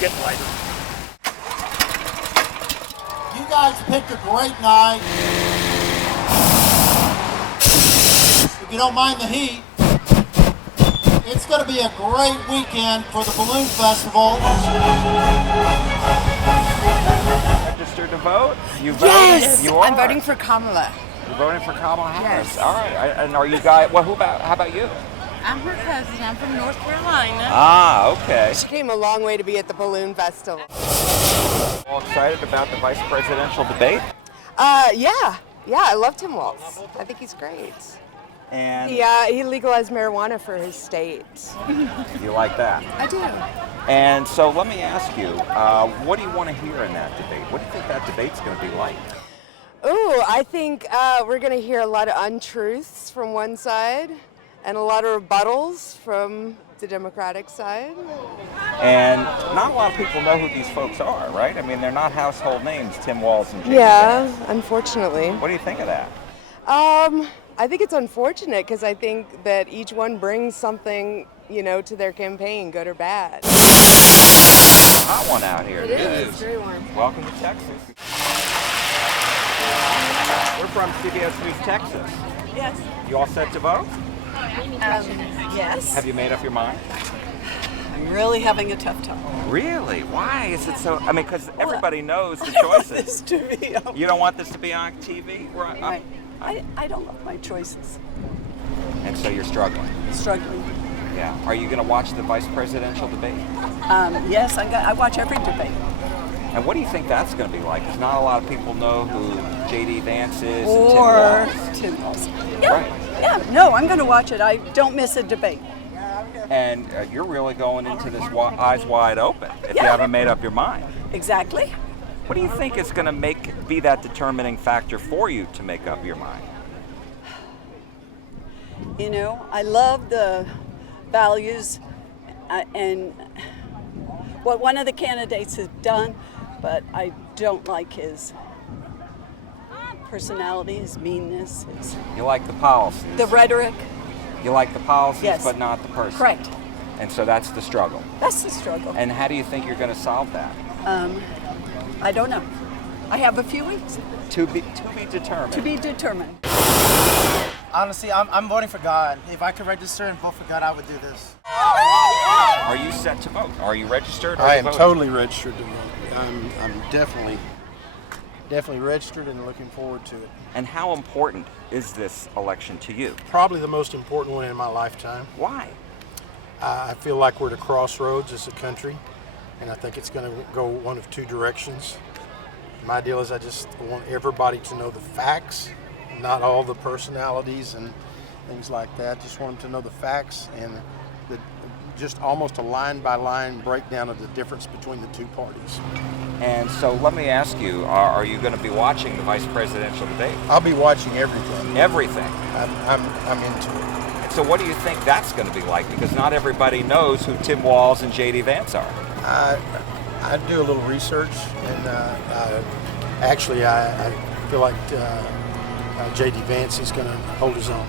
get lighter. You guys picked a great night. If you don't mind the heat, it's going to be a great weekend for the Balloon Festival. Registered to vote? You voted? Yes, You are. I'm voting for Kamala. You're voting for Kamala Harris. Yes. All right. And are you guys? Well, how about you? I'm her cousin. I'm from North Carolina. Ah, okay. She came a long way to be at the Balloon Festival. All excited about the vice presidential debate? Yeah, I love Tim Walz. I think he's great. And He legalized marijuana for his state. you like that? I do. And so let me ask you, what do you want to hear in that debate? What do you think that debate's going to be like? Ooh, I think we're going to hear a lot of untruths from one side and a lot of rebuttals from the Democratic side. And not a lot of people know who these folks are, right? I mean, they're not household names, Tim Walz and J.D. Yeah, Vance. unfortunately. What do you think of that? I think it's unfortunate because I think that each one brings something, to their campaign, good or bad. Hot one out here. It is. It's very warm. Welcome to Texas. We're from CBS News, Texas. Yes. You all set to vote? Yes. Have you made up your mind? I'm really having a tough time. Really? Why is it so? I mean, because everybody knows the I want choices. this to be. You don't want this to be on TV? Right. I don't love my choices. And so you're struggling. Struggling. Yeah. Are you going to watch the vice presidential debate? Yes, I watch every debate. And what do you think that's going to be like? Because not a lot of people know who J.D. Vance is Or and Tim Walz. Yeah. Right. Yeah. No, I'm going to watch it. I don't miss a debate. And you're really going into this eyes wide open if you Yeah. haven't made up your mind. Exactly. What do you think is going to be that determining factor for you to make up your mind? I love the values and what one of the candidates has done, but I don't like his personality, his meanness, You like the policies. the rhetoric. You like the policies, Yes. but not the person. Correct. And so that's the struggle. That's the struggle. And how do you think you're going to solve that? I don't know. I have a few weeks To be determined. to be determined. Honestly, I'm voting for God. If I could register and vote for God, I would do this. Are you set to vote? Are you registered? Or I are you am voting? totally registered to vote. I'm definitely registered and looking forward to it. And how important is this election to you? Probably the most important one in my lifetime. Why? I feel like we're at a crossroads as a country, and I think it's going to go one of two directions. My deal is I just want everybody to know the facts, not all the personalities and things like that. Just want them to know the facts and just almost a line-by-line breakdown of the difference between the two parties. And so let me ask you, are you going to be watching the vice presidential debate? I'll be watching everything. Everything. I'm into it. So what do you think that's going to be like? Because not everybody knows who Tim Walz and J.D. Vance are. I do a little research, and actually I feel like J.D. Vance is going to hold his own.